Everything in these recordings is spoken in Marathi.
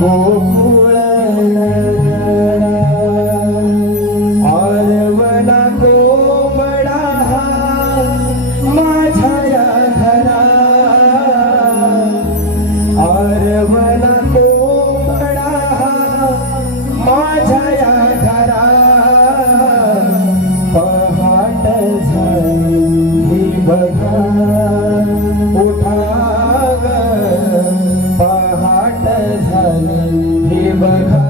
गोकुळ आरवला कोंबडा माझ्या या घरा आरवला कोंबडा माझ्या या घरा पहाट झाली बघा उठा ग पहाट झाली बघा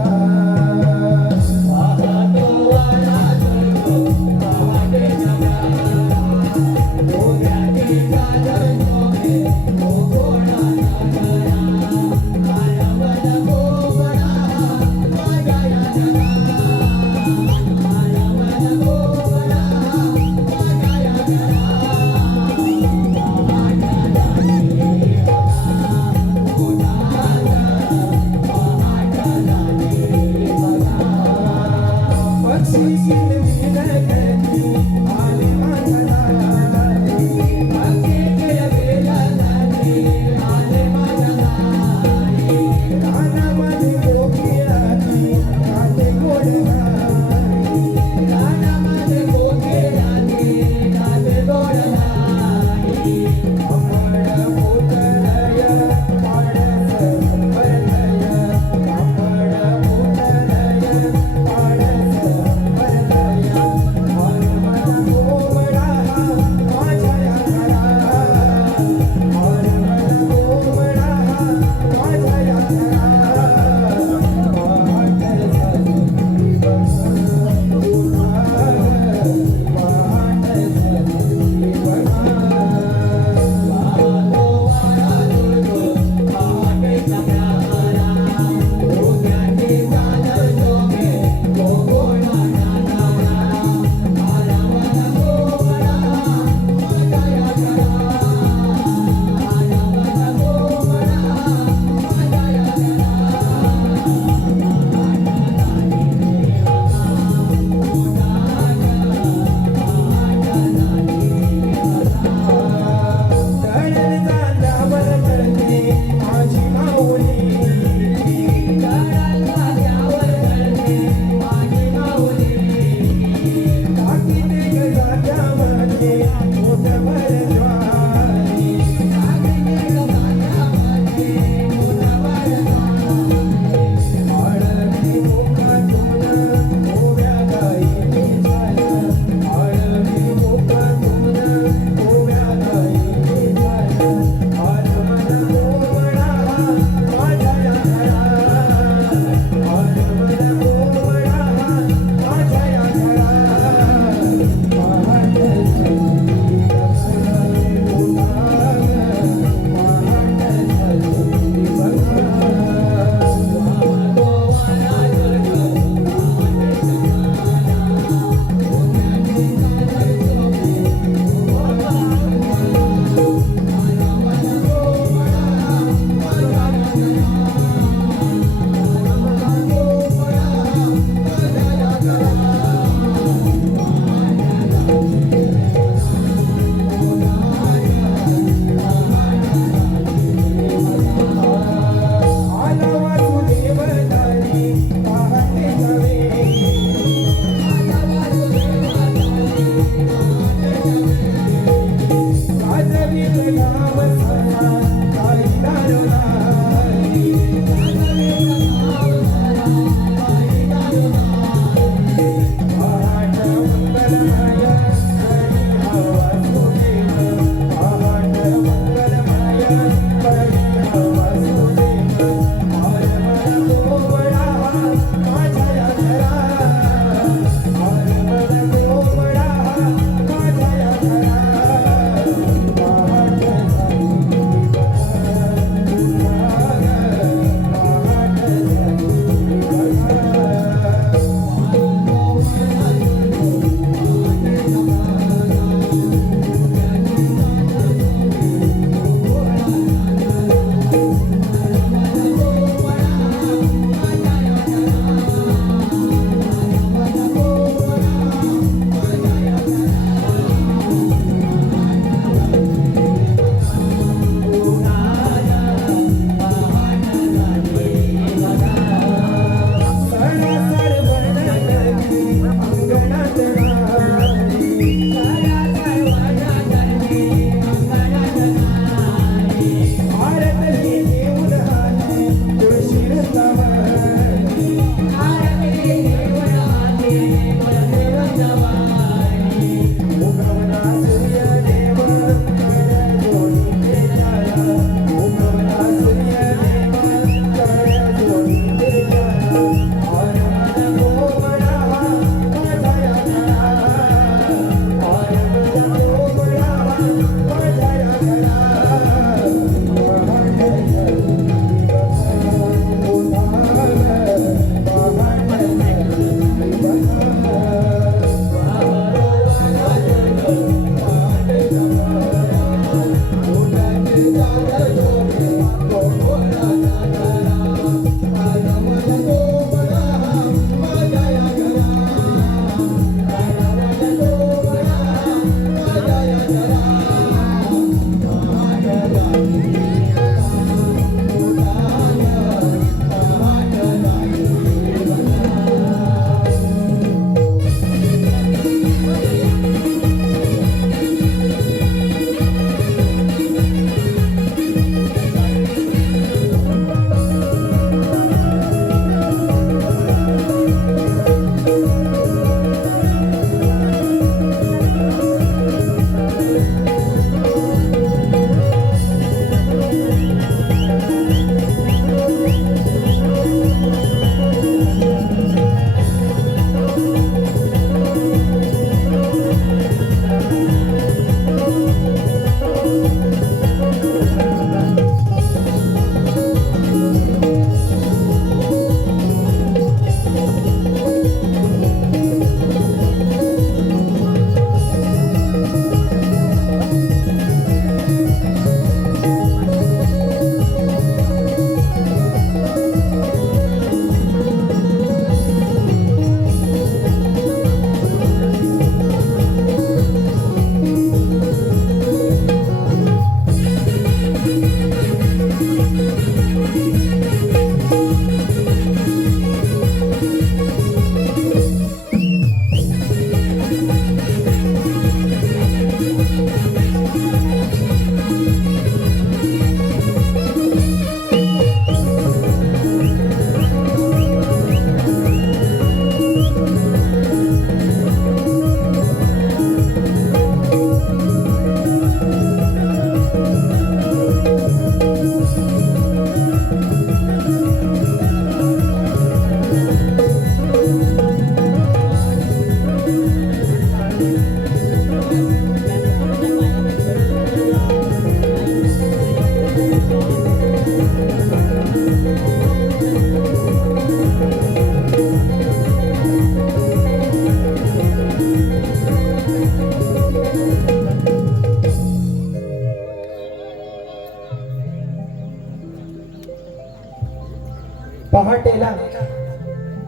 पहाटेला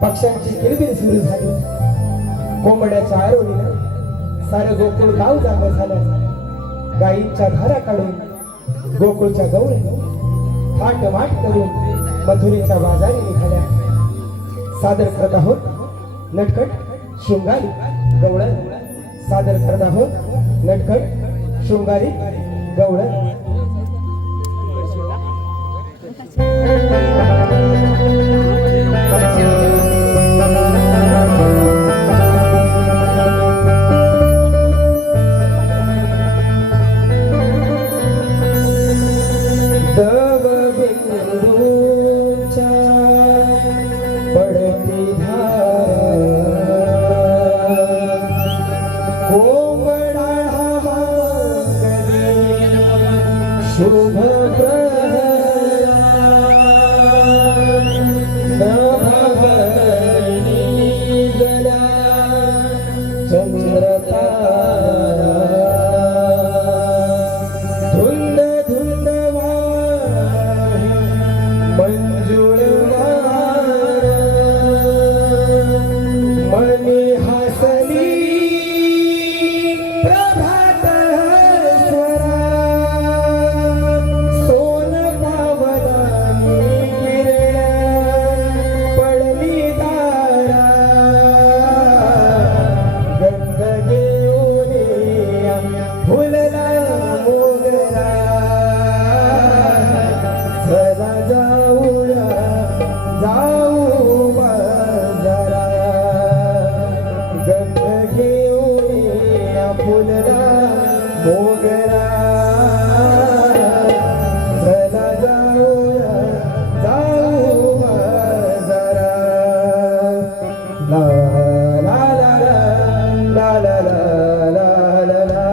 पक्ष्यांची किलबिल सुरू झाली. कोंबड्याच्या आरोळीनं सारं गोकुळ गाव जाग झालं. गायींच्या धारा काढून गोकुळच्या गवळी थाट माट करून मथुरेच्या बाजारी निघाल्या. सादर करत आहोत नटखट शृंगारी गवळण. सादर करत आहोत नटखट शृंगारी गवळण. पडती कोंबडा शुभ चंद्रता धुंद धुंद मंजुळ मनी हसली प्रभात स्वरा सोन पावनी किरण पडली तारा गंध घेऊन फुलला मोगरा चला जाऊया जाऊ बाजारा गंध घेऊन फुलला मोगरा चला जाऊया जाऊ बाजारा. ला ला ला ला ला ला ला ला ला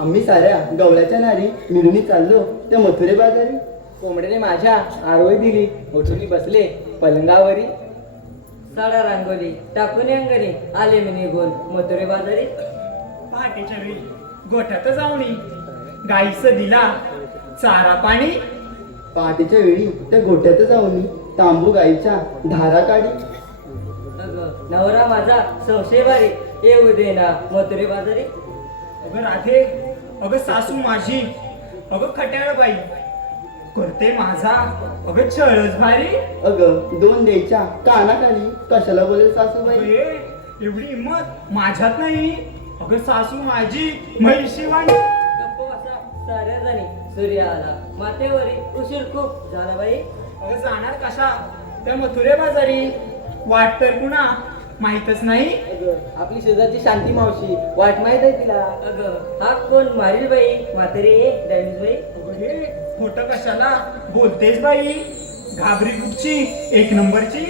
आम्ही साऱ्या गवळ्याच्या नारी मिळून चाललो त्या मथुरे बाजारी. कोंबड्याने माझ्या आरोळी दिली, उठून बसले पलंगावरी. साडा रांगोली टाकून अंगणी आले मी निघून मथुरे बाजारी. पहाटेच्या वेळी गोठ्यात जाऊनी गाईचं दिला चारा पाणी. पहाटेच्या वेळी त्या गोठ्यात जाऊन तांबू गाईच्या धारा काढी. अगं नवरा माझा संशय बारी येऊ दे ना मथुरे बाजारी. अगं राधे, अगं सासू माझी, अगं खट्याळ बाई करते माझा अगं छळच भारी. अगं दोन द्यायच्या कानाखाली कशाला बोलेल सासूबाई. अये, एवढी हिंमत माझ्यात नाही. अगं सासू माझी म्हैशिवाणी. गप्प बसा साऱ्या जणी सूर्य आला माथेवरी उशीर खूप झाला बाई. अगं जाणार कशा त्या मथुरे बाजारी. वाट तर कुणा माहीतच नाही. अगं आपली शेजारची शांती मावशी वाट माहित आहे तिला. अगं हा कोण मारील बाई म्हातारी डॅनिश बाई. अगं हे खोटं कशाला बोलतेस बाई. घाबरी कुठची एक नंबरची.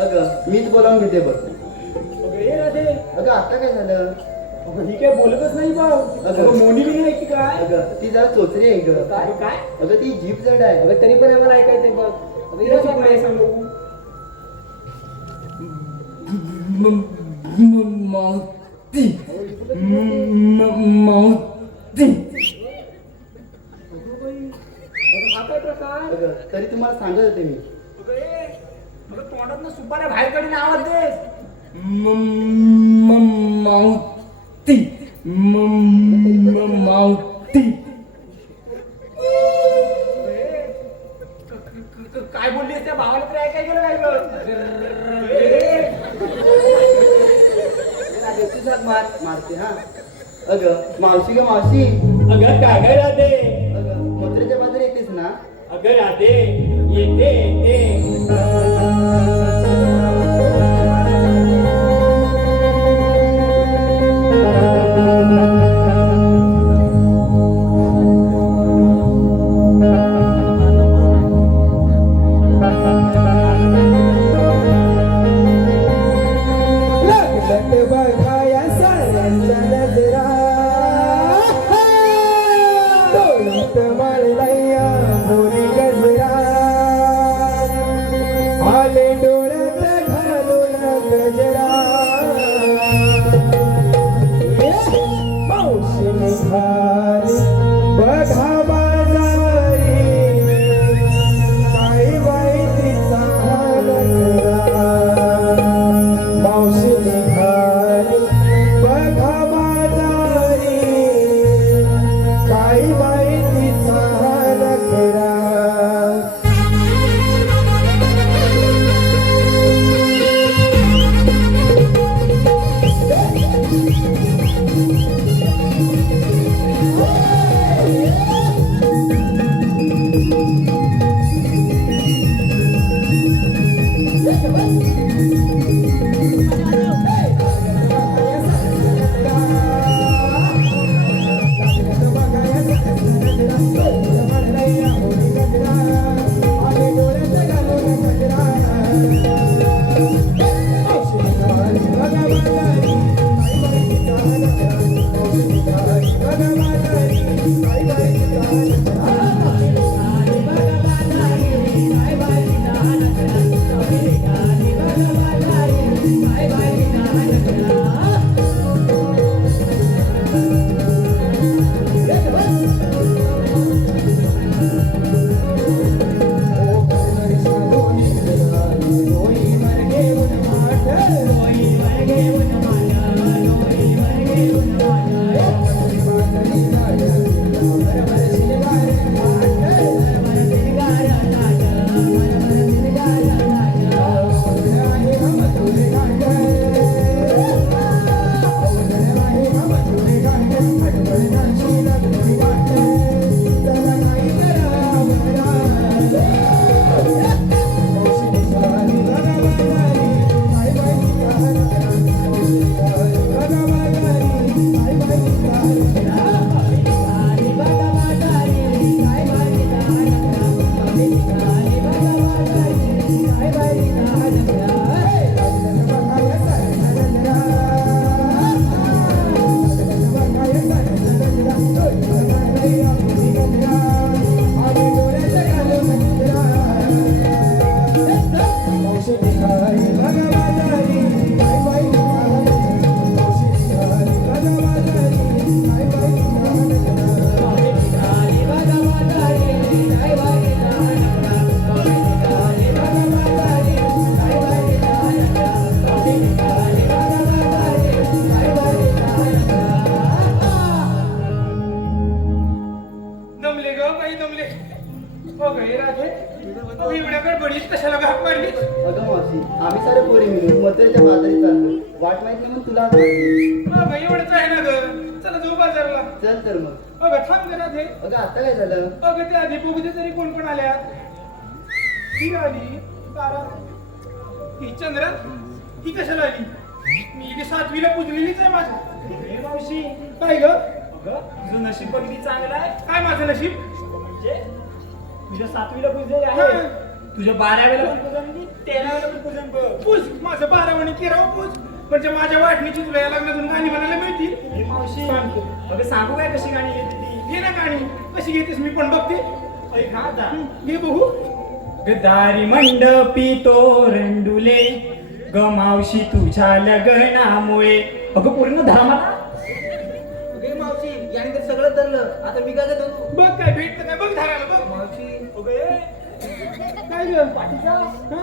अगं मीच बोलावून घेते बघ. अगं हे राधे, अगं आता काय झालं. अगं ही काय बोलतच नाही भाऊ. अगं मोनी बी नाही की काय. अगं ती जरा चोचरी आहे ग. अगं काय अगं ती जीभ जड आहे. अगं तरी पण आम्हाला ऐकायचंय बघ. अगं हिला तुला सांग काय बाई. सांगू. मावती मावती. हा काय प्रकार. अगं तरी तुम्हाला सांगत होते मी. अगं हे, अगं तोंडातनं सुपाऱ्या बाहेर काढून आवाज देस. मावती मावती. काय बोललीस त्या भावाला तरी ऐकाय गेलं काय मारते हा. अगं मावशी ग मावशी. अगं काय काय राहते. अगं मथुरेच्या बाजारी येतेस ना. अगं राहते येते अगं एवढ्या गडबडीत कशाला घाट मारली अगं मावशी आम्ही सारे पोरी मिळून मथुरेच्या बाजारी चाललो वाट माहित नाही म्हणून तुला आठवली. अगं एवढंच आहे ना ग चला जाऊ बाजारला चल तर मग. अगं थांब जरा ते अगं आता काय झालं? अगं त्या आधी बघू दे तरी कोण कोण आल्या ही आली तारा ही चंद्रा ही कशाला आली मी इथे 7वीला पुजलेलीच आहे माझं हे मावशी काय ग अगं तुझं नशीब बघली चांगलं आहे काय माझं नशीब म्हणजे तुझ्या 7वीला पुजलेली आहे तुझ्या 12व्याला पण पूजन 13व्याला पण पूजन पूज माझं 12 आणि 13 पूज म्हणजे माझ्या वाटणीची तुला या लग्नातून गाणी म्हणायला मिळतील हे मावशी अगं सांगू काय कशी गाणी घेते ती घे ना गाणी कशी घेतेस मी पण बघते ऐक हा दा घे बघू गदारी मंडपी तोरंडुले गमावशी तुझ्या लग्नामुळे अगं पूर्ण धामाला मावशी याने तर सगळं धरलं आता मी काय करतो बघ काय भेटत काय बघ धाराला बघ मावशी अगं ए, काय ग पाठीचा हा?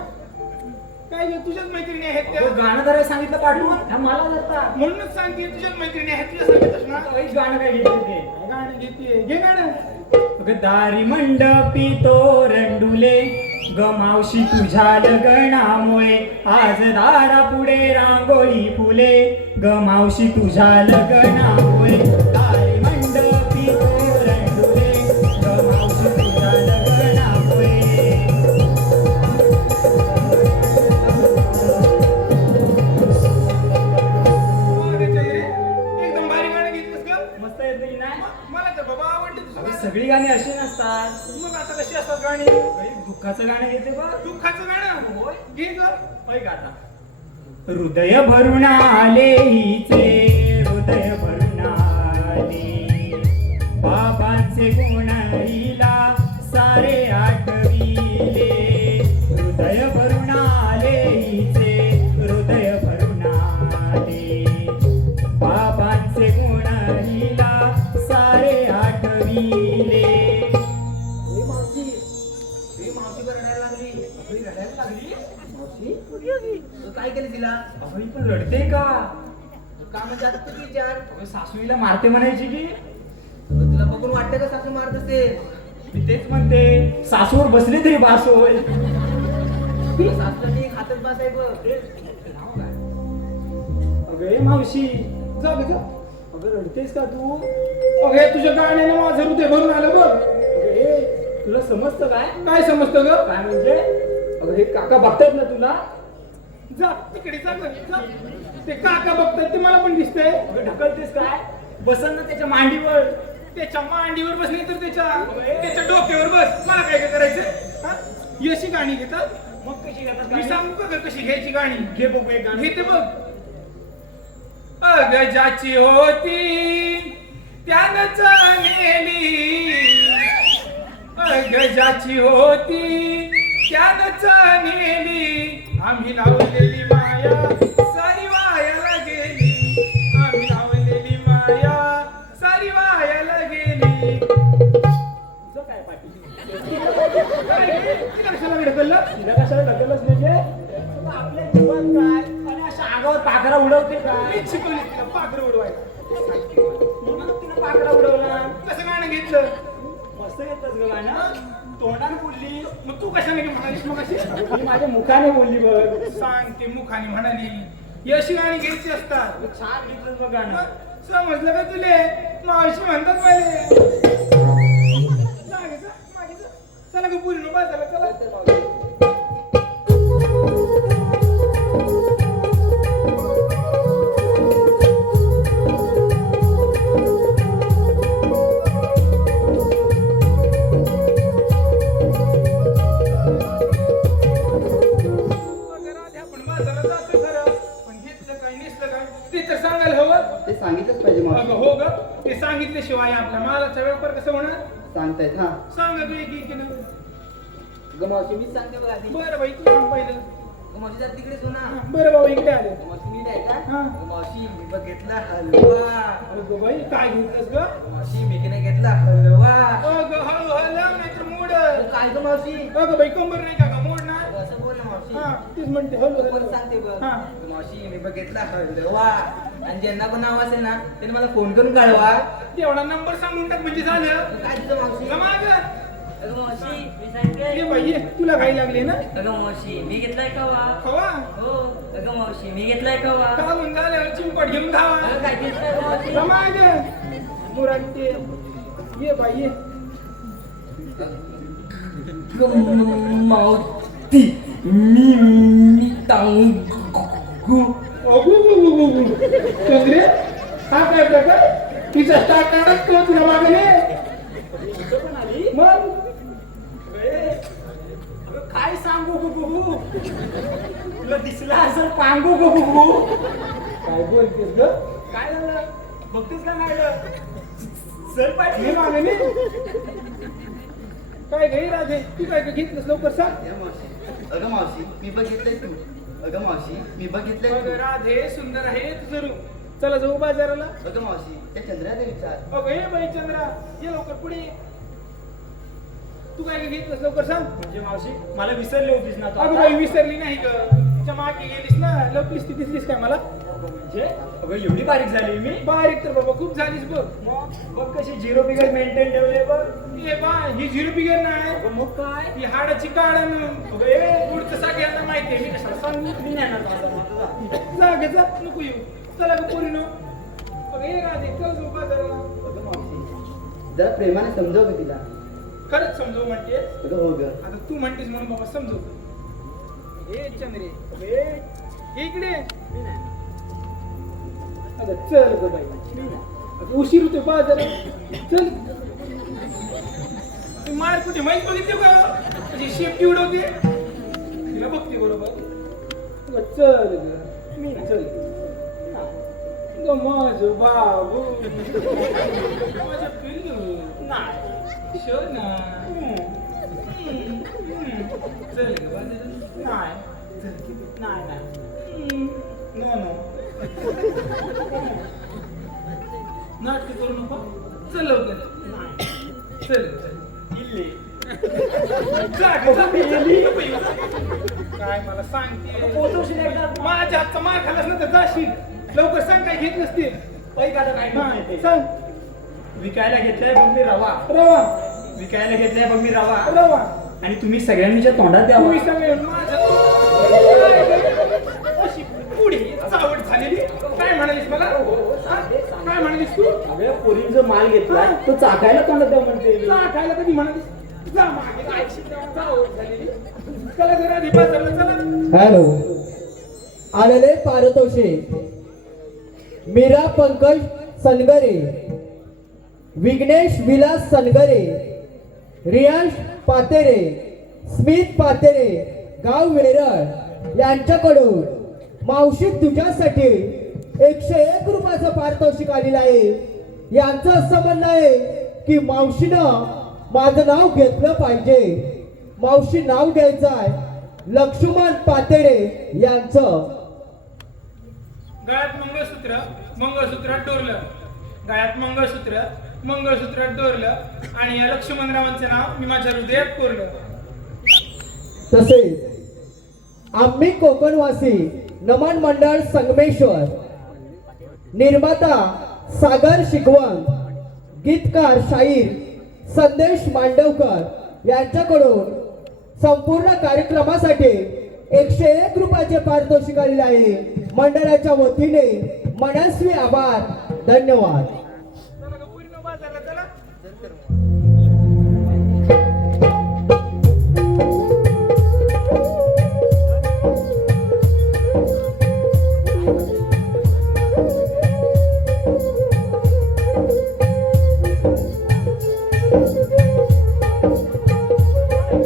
काय ग तुझ्याच मैत्रिणी आहेत त्या गाणं धरायला सांगितलं पाठवून मला जाता म्हणूनच सांगते तुझ्याच मैत्रिणी आहेत तुझ्या सांगितलं ना गाणं काय घेते गाणं घेते घे गाणं गदारी मंडपी तोरंडुले गमावशी तुझ्या लग्नामुळे आज दारा पुढे रांगोळी फुले गमावशी तुझ्या लग्नामुळे दारी मंडपी तोरंडुले गमावशी तुझ्या लग्नामुळे एकदम भारी गाणं घेतलंस का मस्त येत नाही ना मला तर बाबा आवडते तुझं सगळी गाणी अशी नसतात मग आता कशी असतात गाणी दुःखाचं गाणं घेते बा दुःखाचं गाणं होय. घे ग ऐक आता हृदय भरून आले हिचे हृदय भरून आले बाबांचे गुण हिला सारे आठविले हृदय भरून आले हिचे हृदय भरून आले बाबांचे गुण हिला सारे आठविले मावशी पण रडायला लागली रडायला लागली मावशी तू काय केलं तिला अहो, पण रडते का का म्हणजे आता तू विचार अहो, सासूईला मारते म्हणायची की तुला बघून वाटतं का सासू मारत असेल मी तेच म्हणते सासूवर बसले तरी बास होय सासूला एक हातात बसाय बघ अगं ए मावशी जा ग जा अगं रडतेस का तू अगं हे तुझ्या गाण्याने माझं हृदय भरून आलं बघ अगं हे तुला समजतं काय काय समजतं ग काय म्हणजे अगं हे काका बघतायत ना तुला जा तिकडे जा ग, जा ते काका बघतायत ते मला पण दिसतंय अगं ढकलतेस काय बसन ना त्याच्या मांडीवर त्याच्या मांडीवर बसली तर त्याच्या डोक्यावर बस मला काय काय करायचं हा? ही अशी गाणी घेतात मग कशी घेतात मी सांगू का ग कशी घ्यायची गाणी घे बघू एक गाणं घेते बघ अगजाची होती त्यानंच नेली अगजाची होती त्यानंच नेली आम्ही लावलेली माया सारी वायाला गेली आम्ही लावलेली माया सारी वायाला गेली तुझं काय पाठी तिला कशाला ढकललं तिला कशाला ढकललंच म्हणजे आपल्या जीवन काय आणि अशा आगावर पाखरा उडवते काय शिकवली तिला पाखरं उडवायला म्हणून तिला पाखरा उडवला कसं गाणं घेतलं मस्त घेतलंस ग गाणं तोंडाने बोलली मग तू कशाने म्हणालीस मग अशी मी माझ्या मुखाने बोलली बघ सांगते मुखाने म्हणाली ही अशी गाणी घ्यायची असतात छान घेतलंस बघ गाणं समजलं का तुले मावशी म्हणतात मला चला ग पूर्ण बाजारला चला ते सांगितलंच पाहिजे मावशी. हो ग ते सांगितल्याशिवाय आपल्या मालाचा व्यापार कसं होणार सांगतायत हा सांग तू एक मावशी मीच सांगते बघा आधी बरं बाई तू सांग पहिलं मावशी जर तिकडे सोना बरं बाबा इकडे आले मावशी नीट आहे का हा. मावशी मी बघ घेतला हलवा अगं बाई काय घेतलंस ग मावशी मी की नाही घेतला हलवा अगं हळू हळू लाव नाही तर मोड काय ग मावशी अगं बाई कंबर नाही का ग मोडणार असं बोल ना मावशी हा तीच म्हणते हळू पण हळू सांगते बघ हा. मावशी मी बघितला हलवा आणि ज्यांना पण नाव असेल ना त्यांनी मला फोन करून कळवा तेवढा नंबर सांगून टाक म्हणजे झालं काय तुझं मावशी जमा ग अगं मावशी मी सांगते ये बाई ये, तुला घाई लागली ना अगं मावशी मी घेतलाय कवा खवा हो अगं मावशी मी घेतलाय कवा का म्हणून झालं चिंपट घेऊन खावा अगं काय घेतलंय गं मावशी समाज मुरांचे ये बाई ये मावती मी तांगू चंद्रे हा काय प्रकार तिचा स्टार्ट काढत तो तुला मागणे मग काय सांगू गुगू तुला दिसला असं पांगू गुगू काय बोलतेस ग काय झालं बघतेस का नाही सर पाहिजे मागणे काय घे राधे तू काय घेतलंस लवकर सांग या मावशी अगं मावशी मी बघितलंय तू अगं मावशी मी बघितलंय अगं तू राधे सुंदर आहे तुझं रूप चला जाऊ बाजाराला अगं मावशी त्या चंद्राचा विचार अगं हे बाई चंद्रा ये लवकर पुढे ये. तू काय घेतलंस लवकर सांग म्हणजे मावशी मला विसरली होतीस ना तू अगं आता? बाई विसरली नाही ग तिच्या मागे गेलीस ना लपलीस ती दिसलीस काय मला म्हणजे अगं एवढी बारीक झाली मी बारीक तर बाबा खूप झालीस बघ मग बघ कशी झिरो फिगर मेंटेन ठेवले बघ ये बा ही झिरो फिगर नाही अगं मग काय ही हाडाची काढ अगं ए पुढचं सगळ्यांना माहिती आहे मी कशाला सांगू मी नाही येणार माझा जा गे जा नको येऊ चला ग पोरीनो अगं हे राधे चल जाऊ बाजाराला अगं मावशी जरा प्रेमाने समजव ग तिला खरंच समजू म्हणते अगं हो ग आता तू म्हणतेस म्हणून बाबा समजू हे चंद्रे अबे, हे इकडे अगं चल ग बाई अगं उशीर होते बाजारात चल तू मार कुठे माहीत बघितली का तुझी शेपटी उडवते तिला बघते बरोबर अगं चल ग मी चल ग माझं बाबू माझं पिल्लू नाही शोना चल ग बाजारात नाही चल नाही नाही नो नो नाटक करू नको चल लवकर नाही चल चल इल्ले जा ग, जा, जा. काय मला सांगते पोचवशील एकदा माझ्या हातचा मार खाल्लास ना तर जाशील लवकर सांग काय घेत नसते पैक आता काय हा, नाही ते. सांग विकायला घेतलाय बघ मी रवा रवा विकायला घेतलाय बघ मी रवा रवा आणि तुम्ही सगळ्यांनीच्या तोंडात द्यावा तुम्ही सगळे माझ्या अशी पुढे चावट झालेली काय म्हणालीस मला हा? काय म्हणालीस तू अगं पोरीने जो माल घेतला तो चाकायला तोंडात द्या म्हणते मी. जा खायला कधी म्हणालीस जा मागे जायची तेव्हा चावट झालेली चला जरा बाजारला चला हॅलो आलेले पारितोषिक मीरा पंकज सनगरे विघ्नेश विलास सनगरे रियांश पातेरे स्मित पातेरे गाव वेरळ यांच्याकडून मावशी तुझ्यासाठी 101 रुपयाचं पारितोषिक आलेलं आहे. यांचं असं म्हणणं आहे की मावशीनं माझं नाव घेतलं पाहिजे. मावशी नाव घ्यायचं आहे लक्ष्मण पातेरे यांचं. गळ्यात मंगळसूत्र मंगळसूत्रात डोरलं गळ्यात मंगळसूत्रात डोरलं आणि या लक्ष्मणरावांचे नाव मी माझ्या हृदयात कोरलं. तसेच आम्ही कोकणवासी नमन मंडळ संगमेश्वर निर्माता सागर शिकवण गीतकार शाहीर संदेश मांडवकर यांच्याकडून संपूर्ण कार्यक्रमासाठी 101 रुपयाचे पारितोषिक आलेले आहे. मंडळाच्या वतीने मनस्वी आभार धन्यवाद. चला ग, पूर्ण बाजारला चला.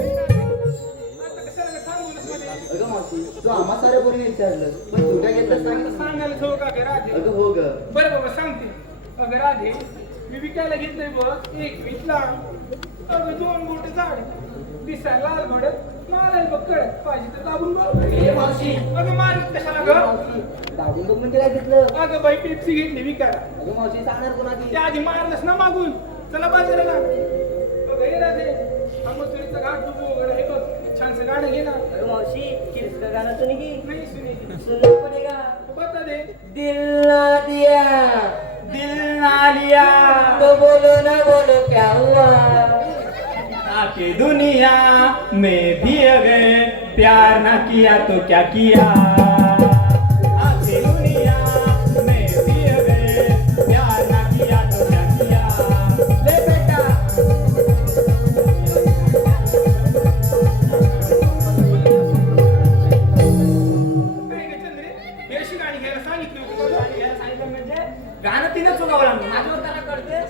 आता कशाला ग थांबूनच मध्ये? अगं मावशी तू आम्हा साऱ्या पोरीने विचारलं पण तू काय घेतलं सांग आता सांगायला जाऊ का ग राधे? अगं हो ग बरं बाबा सांगते. अगं राधे मी विकायला घेतलंय बघ एक वीसला. अगं 2 बोट झाड दिसायला लाल भडक मारायला बघ कळत पाहिजे तर दाबून बघ. ए मावशी अगं मारत कशाला ग? दाबून बघ म्हणजे काय घेतलं अगं बाई पेप्सी घेतली विकायला अगं मावशी सांगणार कोण आधी त्या आधी मारलंस ना मागून. चला बाजाराला. अगं हे राधे आंबोचुरीचं घाट तू वगैरे हे बघ छानसं गाणं घे ना. अगं मावशी किरसका गाणं सुनी की नाही सुनेगी सुनना पडेगा बता दे. दिल ना दिया दिल ना लिया तो बोलो ना बोलो क्या हुआ आके दुनिया में भी अगर प्यार ना किया तो क्या किया आके दुनिया में भी अगर प्यार ना किया तो क्या किया ले बेटा काय ग चंद्रे ही अशी गाणी घ्यायला सांगितली होती तुला? सांगितलं म्हणजे गाणं तिनं चुकावं माझ्यावर त्याला कळते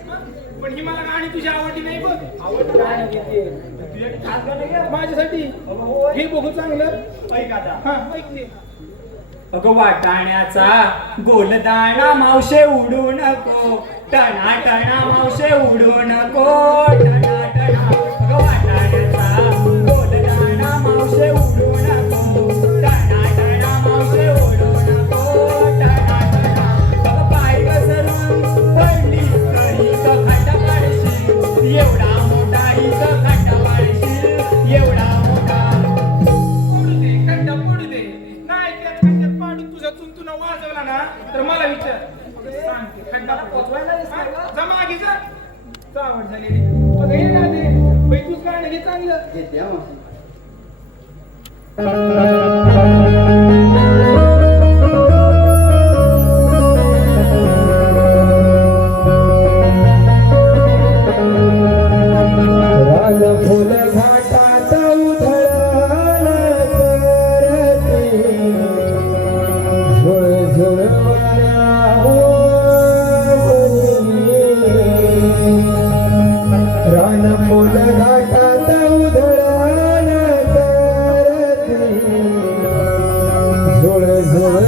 पण ही मला गाणी तुझी आवडली नाही बघ. आवडतं गाणं घेते तुझ्यासाठी खास गाणं घे माझ्यासाठी हे बघू चांगलं. ऐक आता हा ऐकते. अगं वाटाण्याचा गोलदाणा मावशे उडू नको टणा टणा मावशे उडू नको टणा टणा अगं वाटाण्याचा गोलदाणा मावशे उडू नको टणा टणा मावशे उडू नको टणा टणा अगं पाय घसरून पडलीस तरी तो खड्डा पाडशील एवढा मोठा इथं खड्डा पाडशील एवढा मोठा पडू दे खड्डा पडू दे. नाही त्या खड्ड्यात पाडून तुझा चुनचुना वाजवला ना तर मला विचार. सांगते खड्डा पोचवायला जा मागे जा. आवड झालेली बघ हे ना ते बाई तूच गाणं घे चांगलं. घेते हा मावशी. फुल घाटात उधळण करते झुळझुळ रान फुल घाटात उधळण करते झुळझुळ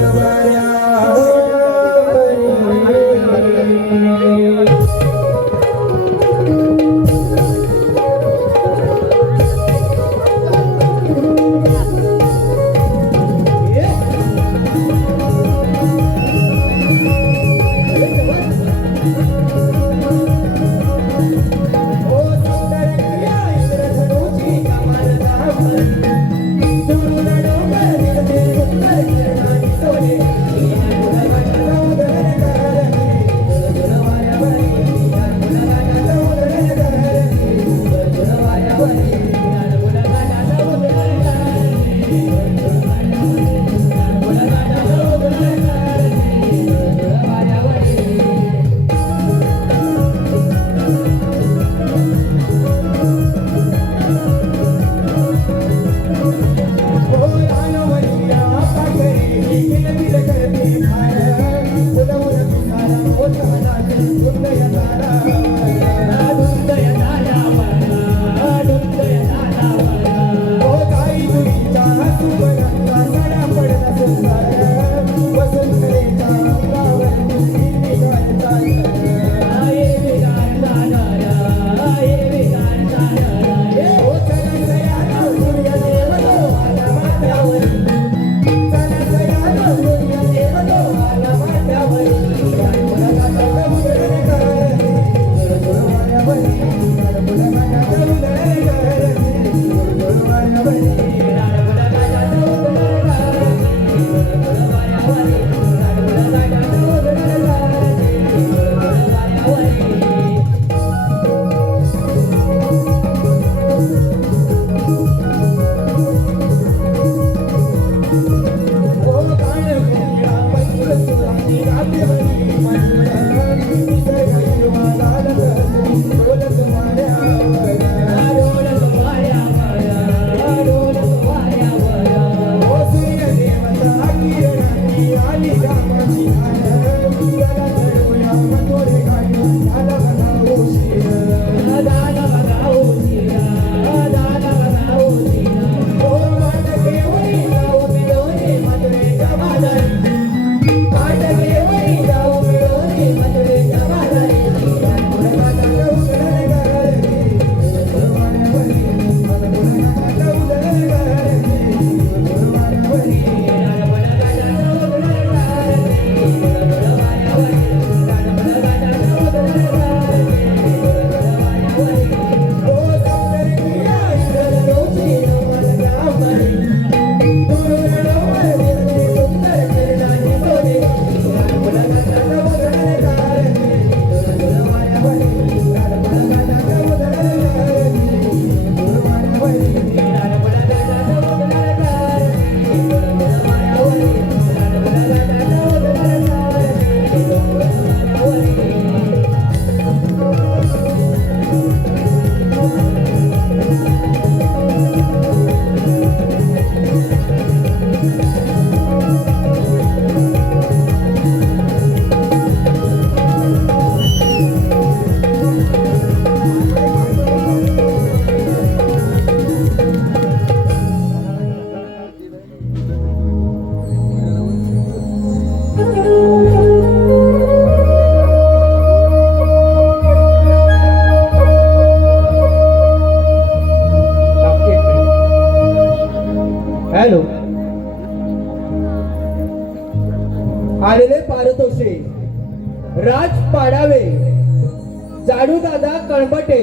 जाडूदादा कळंबटे,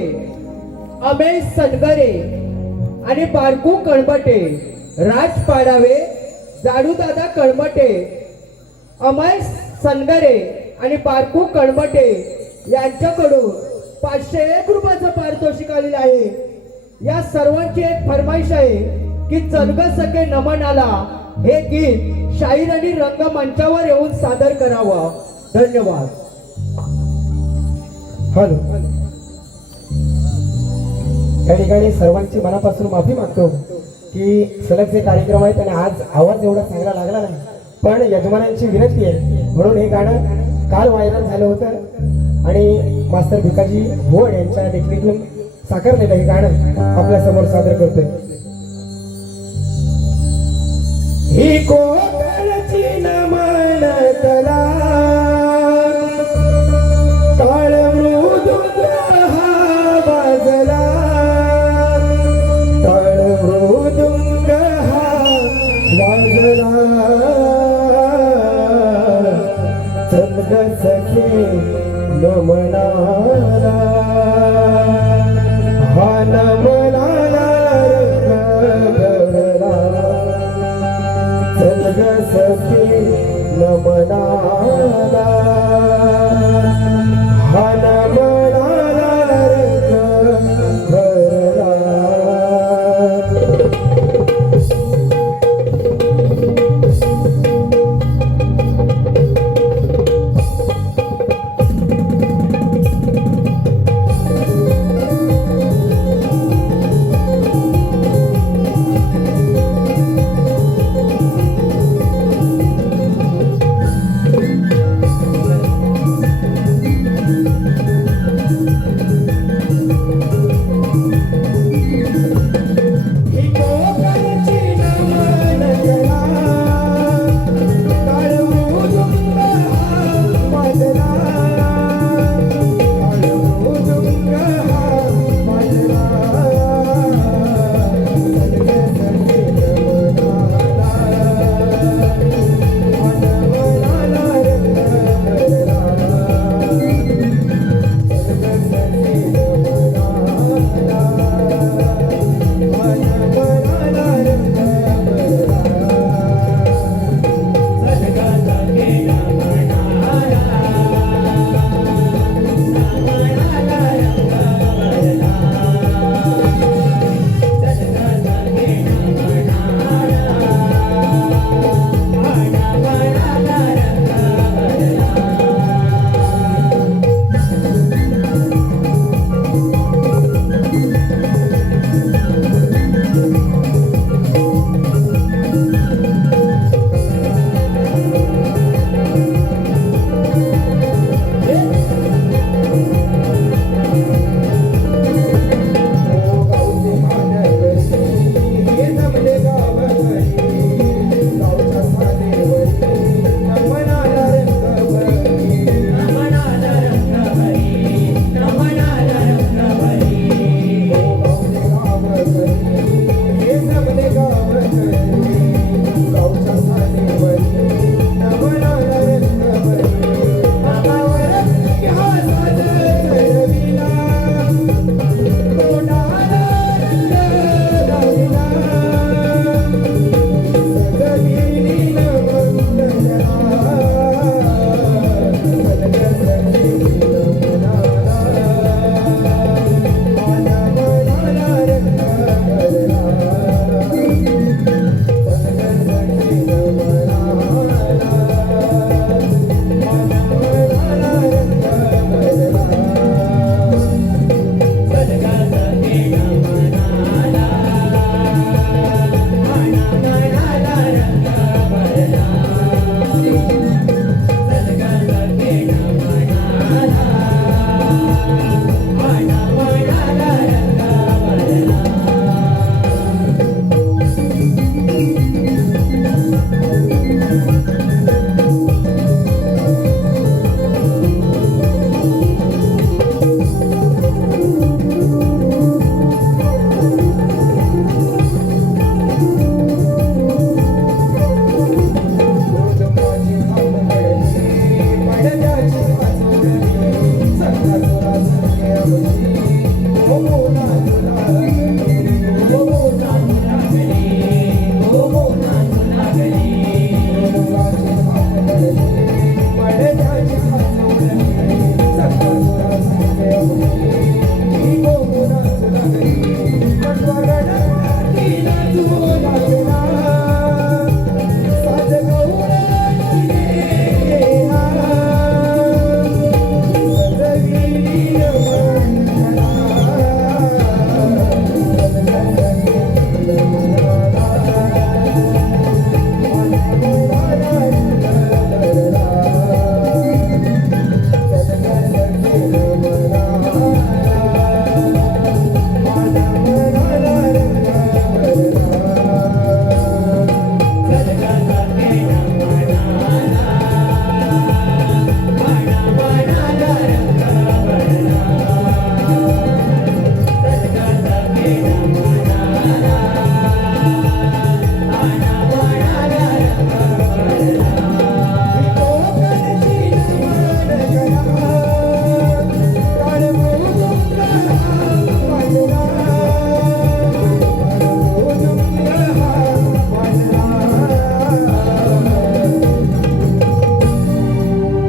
अमेश सनगरे आणि बारकू कळंबटे, राज पाडावे, जाडूदादा कळंबटे, अमेश सनगरे आणि बारकू कळंबटे यांच्याकडून 501 रुपयाचं पारितोषिक आलेलं आहे. या सर्वांची एक फरमाईश आहे की चलग सखे नमनाला हे गीत शाहीर आणि रंगमंचावर येऊन सादर करावं. धन्यवाद. हॅलो, या ठिकाणी सर्वांची मनापासून माफी मागतो की सलगचे कार्यक्रम आहेत आणि आज आवाज एवढा चांगला लागला नाही, पण यजमानांची विनंती आहे म्हणून हे गाणं काल व्हायरल झालं होतं आणि मास्तर भिकाजी भोड यांच्या देखणीतून साकारलेलं हे गाणं आपल्या समोर सादर करतोय. ही कोकणची नमन कला, काळ मृदुंग हा वाजला, काळ मृदुंग हा वाजला, चल ग सखे नमनाला, हा नमनाला रंग गरला, चल ग सखे नमनाला.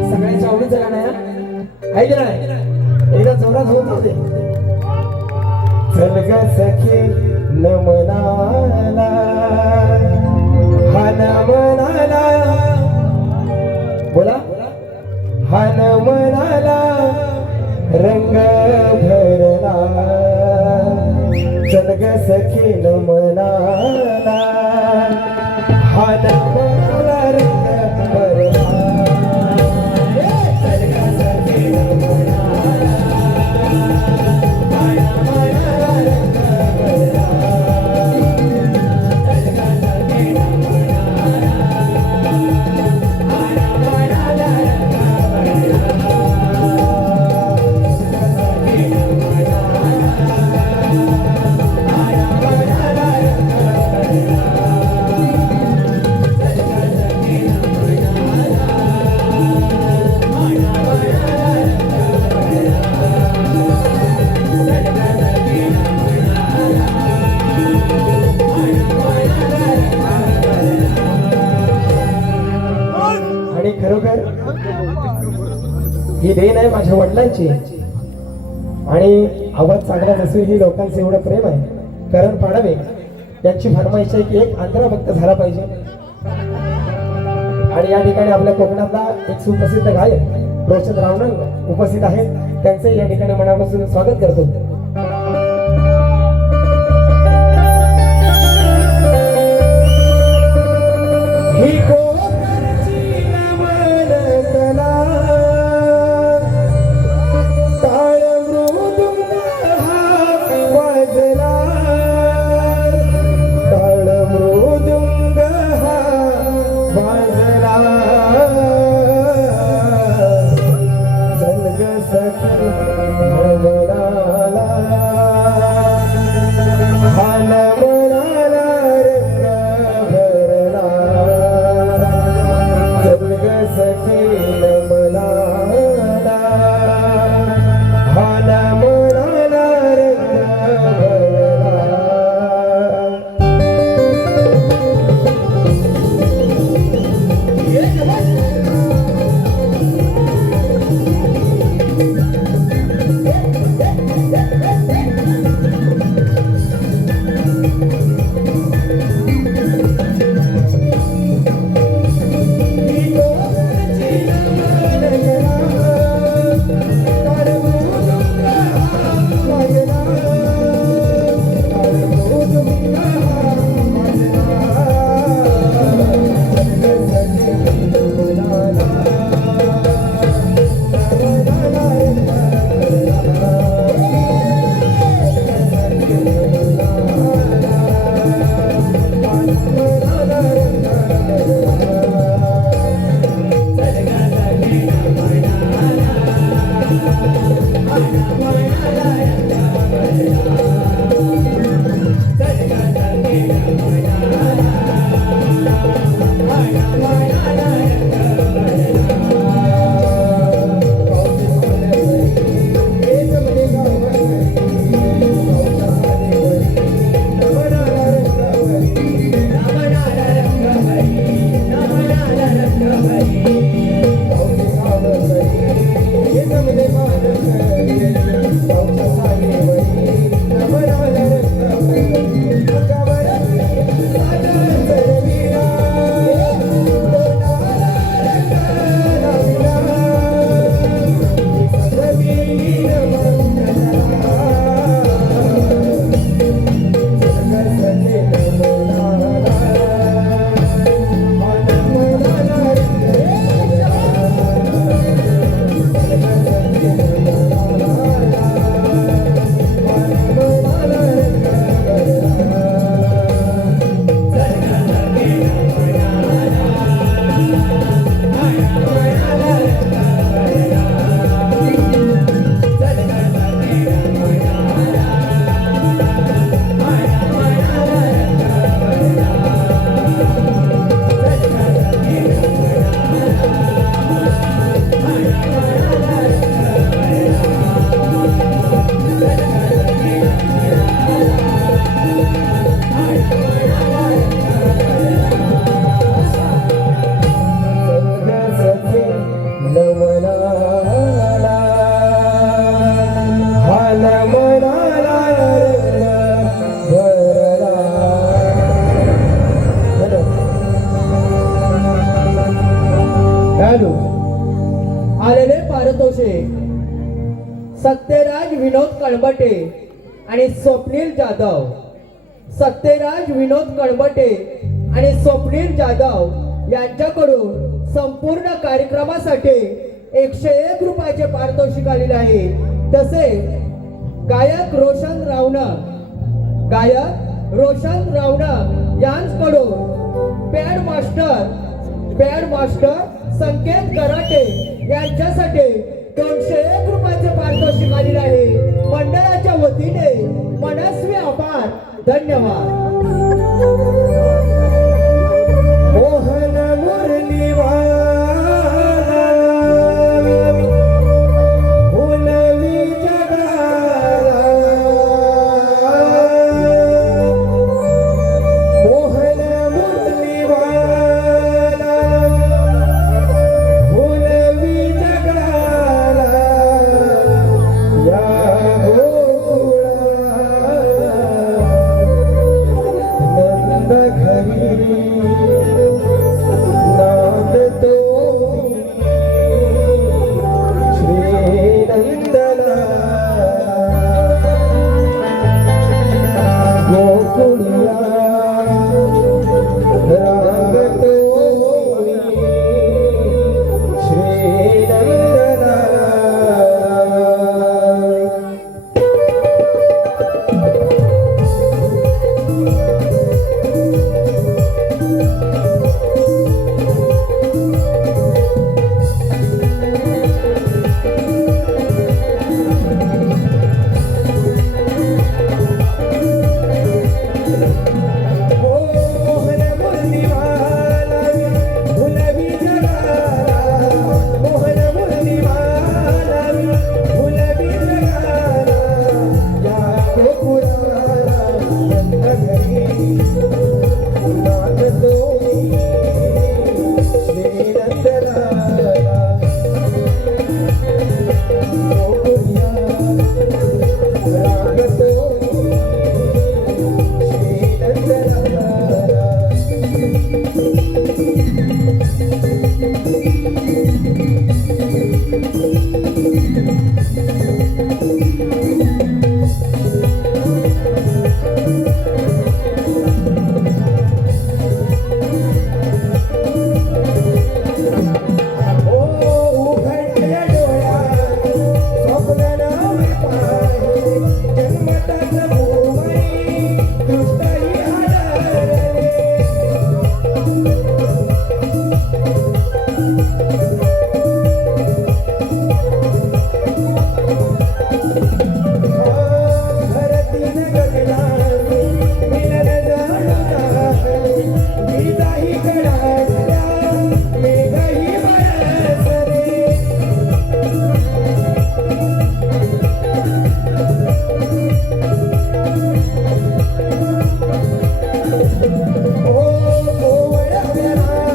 सगळ्यांच्या आवडीचं गाणं आहे की नाही? एकदा जोरात होऊन जाऊ दे. चल ग सखी नमनाला हा नमनाला बोला हा नमनाला रंग भरला चल ग सखी नमनाला हा नमनाला रंग भरला आणि खरोखर ही देण आहे माझ्या वडिलांची आणि आवाज चांगला नसून ही लोकांचं एवढं प्रेम आहे. करण पाडावे यांची फरमाईश आहे की एक आंध्रा भक्त झाला पाहिजे. आणि या ठिकाणी आपल्या कोकणातला एक सुप्रसिद्ध गायक रोशन रावणंग उपस्थित आहेत. त्यांचे या ठिकाणी मनापासून स्वागत करतो. ही कोकणची नमन कला ताळ मृदुंग हा वाजला ताळ मृदुंग हा वाजला चल ग सखी नमनाला हा नमनाला रंग भरला कळबटे आणि स्वप्नील जाधव, सत्यराज विनोद कळबटे आणि स्वप्नील जाधव यांच्याकडून संपूर्ण कार्यक्रमासाठी 101 रुपयाचे पारितोषिक आलेले आहे. तसेच गायक रोशन रावणा यांच्याकडून पॅड मास्टर संकेत कराटे यांच्यासाठी 201 रुपयाचे पारितोषिक आलेले आहे. मंडळाच्या वतीने मनस्वी आभार. धन्यवाद. मोहन मुरलीवाला फुलवी जगाला, मोहन मुरलीवाला फुलवी जगाला, या गोकुळा नंद घरी नांदतो श्री नंदला, गोकुळा रांगतो श्री नंदला. मोहन मुरलीवाला फुलवी जगाला, मोहन मुरलीवाला फुलवी जगाला, या गोकुळाला नंद घरी नांदतो श्री नंदलाला, गोकुळा रांगतो श्री नंदलाला. ओ उघडल्या डोळ्यात स्वप्न नवे पाहिले, जन्मताच भूमई दृष्टही आढळले. धरतीन गगनाने मिलन जाणून, वीजाही कडाडल्या मेघही बरसले. ओ कोवळवनाचा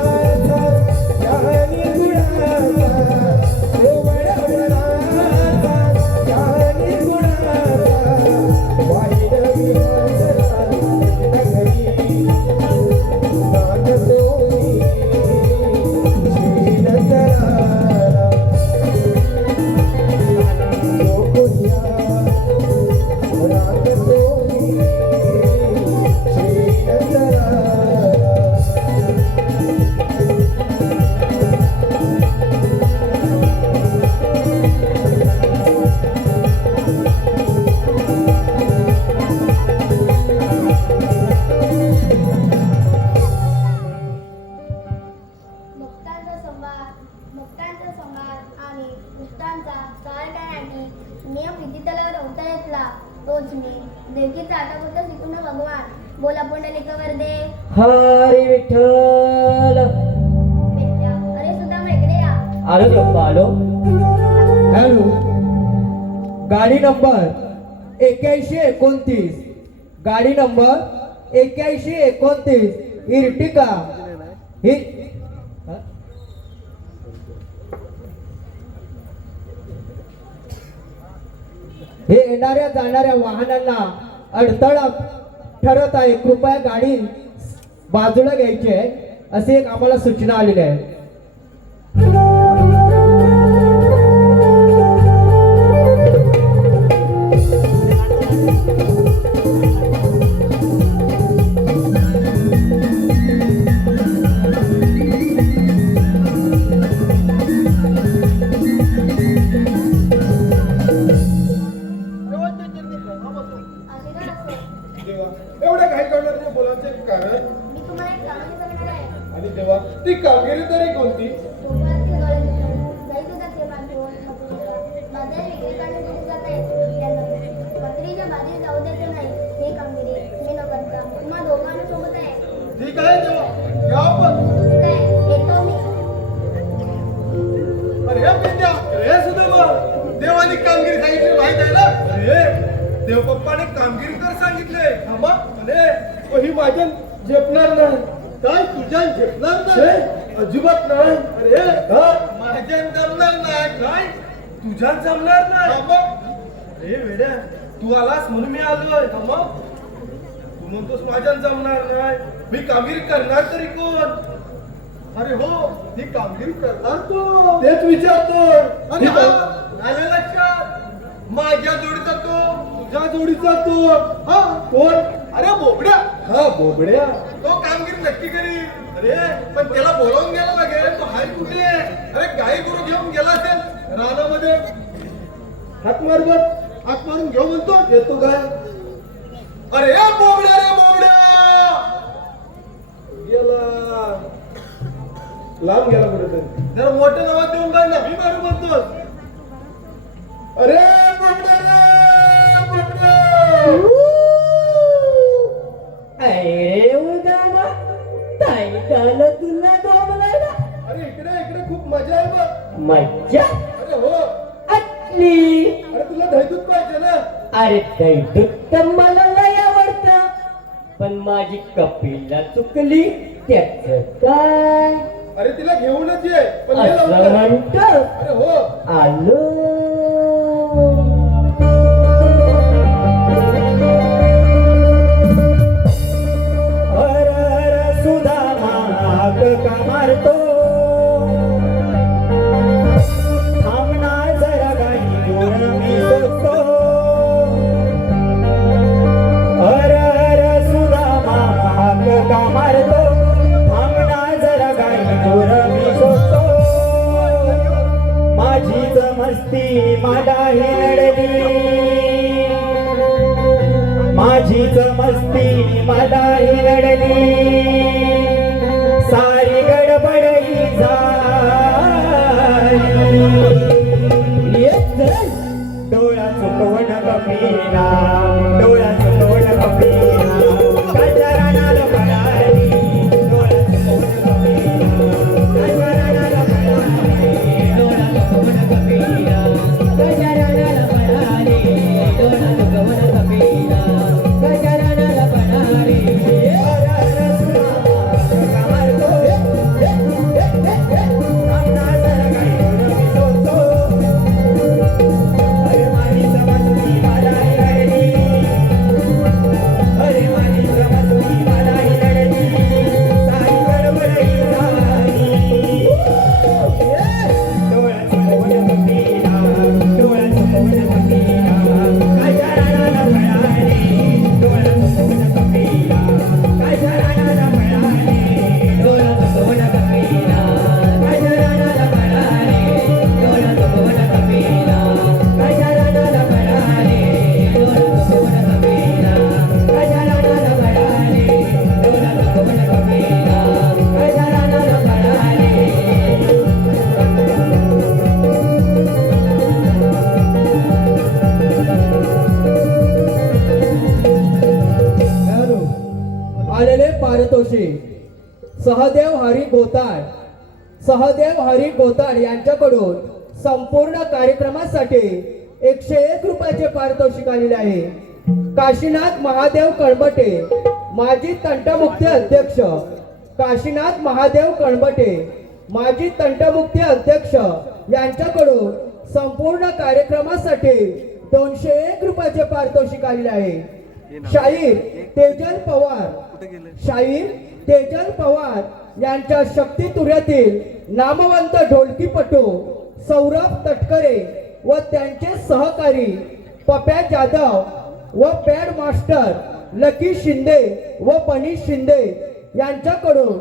ज्ञानी गुणाचा, कोवळवनाचा ज्ञानी गुणाचा, वाईट विलासला नगरी नांदतो श्री नंदलाला, गोकुळा रांगतो श्री नंदलाला. मुक्तांचा संवाद आणि दुष्टांचा काळ करण्यासाठी नियम विधितलावर अवतरला. तोच मी देवकीचा आटापुटा शिकून भगवान. बोला पुंडलिक वरदे. हरी विठ्ठल. बेट्या, अरे सुद्धा इकडे या. आलो गप्पा आलो. हॅलो, गाडी नंबर 8129, गाडी नंबर 8129 इर्टिका ही हे येणाऱ्या जाणाऱ्या वाहनांना अडथळा ठरत आहे. कृपया गाडी बाजूला घ्यायची आहे अशी एक आम्हाला सूचना आलेली आहे. करण्याच्या बोलायचं एक कारण मी तुम्हाला एक कामाची सांगणार आहे. आणि तेव्हा ती कामगिरी तरी कोणती? कोकणातील गळ्यात गाई दुधाचे मागून मथुरेला बाजारात विक्री करण्यासाठी जात आहेत त्यांना मथुरेच्या बाजारात जाऊ द्यायचं नाही. ही कामगिरी मी न करता तुम्हा दोघांना सोबत आहे. ठीक आहे तेव्हा या आपण. ठीक आहे, येतो मी. अरे पेंड्या, अरे सुदैवा, देवानी कामगिरी सांगितली माहित आहे ना? अरे देव पप्पाने कामगिरी कर सांगितले. थांबा, अरे ही माझ्या झेपणार नाही. काय तुझ्या झेपणार नाही? अजिबात नाही. अरे माझ्या जमणार नाही. काय तुझ्या जमणार नाही? थांबा. अरे वेड्या, तू आलास म्हणून मी आलोय. थांबा, तू म्हणतोस माझ्या जमणार नाही. मी कामगिरी करणार तरी कोण? अरे हो, ही कामगिरी करणार तो. तेच विचारतो. अरे आलं लक्षात. माझ्या जोडीचा तो, तुझ्या जोडीचा तो. हा कोण? अरे बोबड्या. हा बोबड्या, तो कामगिरी नक्की करील. अरे पण त्याला बोलावून गेला लागेल. तो हाय कुठे? अरे गाई गुरु घेऊन गेला असेल रानामध्ये. हात मार बर. हात मारून घेऊ म्हणतो. येतो काय? अरे बोबड्या, रे बोबड्या गेला. लांब गेला कुठेतरी. जरा मोठं नावात देऊन काय ना मी बरं म्हणतोस. अरे बोबड्या रे बोबड्या. अरे उदाना ताई झालं तुला डोंबलायला अरे इकडे इकडे खूप मजा आहे बघ. मज्जा अरे हो. असली. अरे तुला दहीदूध पाहिजे ना? अरे दैदूत तर मला लय आवडतं, पण माझी कपिला चुकली त्याच काय? अरे तिला घेऊनच ये. पण ये असं लवकर. म्हणत अरे हो. आलो. हर हर सुदामा का मारतो थांबणार जरा गाई दूर मी बघतो. हर हर सुदामा का मारतो थांबणार जरा गाई दूर मी बघतो. माझीच मस्ती मलाही नडली, माझीच मस्ती मलाही नडली. सारी गडबडही झाली. डोळा चुकवण कपीला, डोळा चुकवण कपीला. गजरानाला पळाली, डोळा चुकवण कपीला. गजरानाला पळाली, डोळा चुकवण कपीला. गजरानाला पळाली, डोळा चुकवण कपीला. गजरानाला पळाली. हर हर सुदामा मारतो थांबणार जरा गाई दूर मी बघतो. अरे माझी समजती मलाही नडली, अरे माझी समजती मलाही नडली. सारी गडबडही झाली. डोळा चुकवून कपीला, डोळा चुकवून कपीला. गजरानाला पळाली, डोळा चुकवून कपीला. गजरानाला पळाली, डोळा चुकवून कपीला. गजरानाला पळाली, डोळा चुकवून कपीला. गजरानाला पळाली, डोळा चुकवून कपीला. गजरानाला पळाली, डोळा चुकवून कपीला. गजरानाला पळाली. आलेले पारितोषिक सहदेव हरी गोताळ, सहदेव हरी गोताळ यांच्याकडून संपूर्ण कार्यक्रमासाठी 101 रुपयाचे पारितोषिक आलेले आहे. काशीनाथ महादेव कळंबटे माजी तंटमुक्ती अध्यक्ष, काशीनाथ महादेव कळंबटे माजी तंटमुक्ती अध्यक्ष यांच्याकडून संपूर्ण कार्यक्रमासाठी 201 रुपयाचे पारितोषिक आलेले आहे. शाहीर तेजल पवार, शाहीर तेजल पवार यांच्या शक्ती तुऱ्यातील नामवंत ढोलकीपटू सौरभ तटकरे व त्यांचे सहकारी पप्या जाधव व पॅड मास्टर लकी शिंदे व बनी शिंदे यांच्याकडून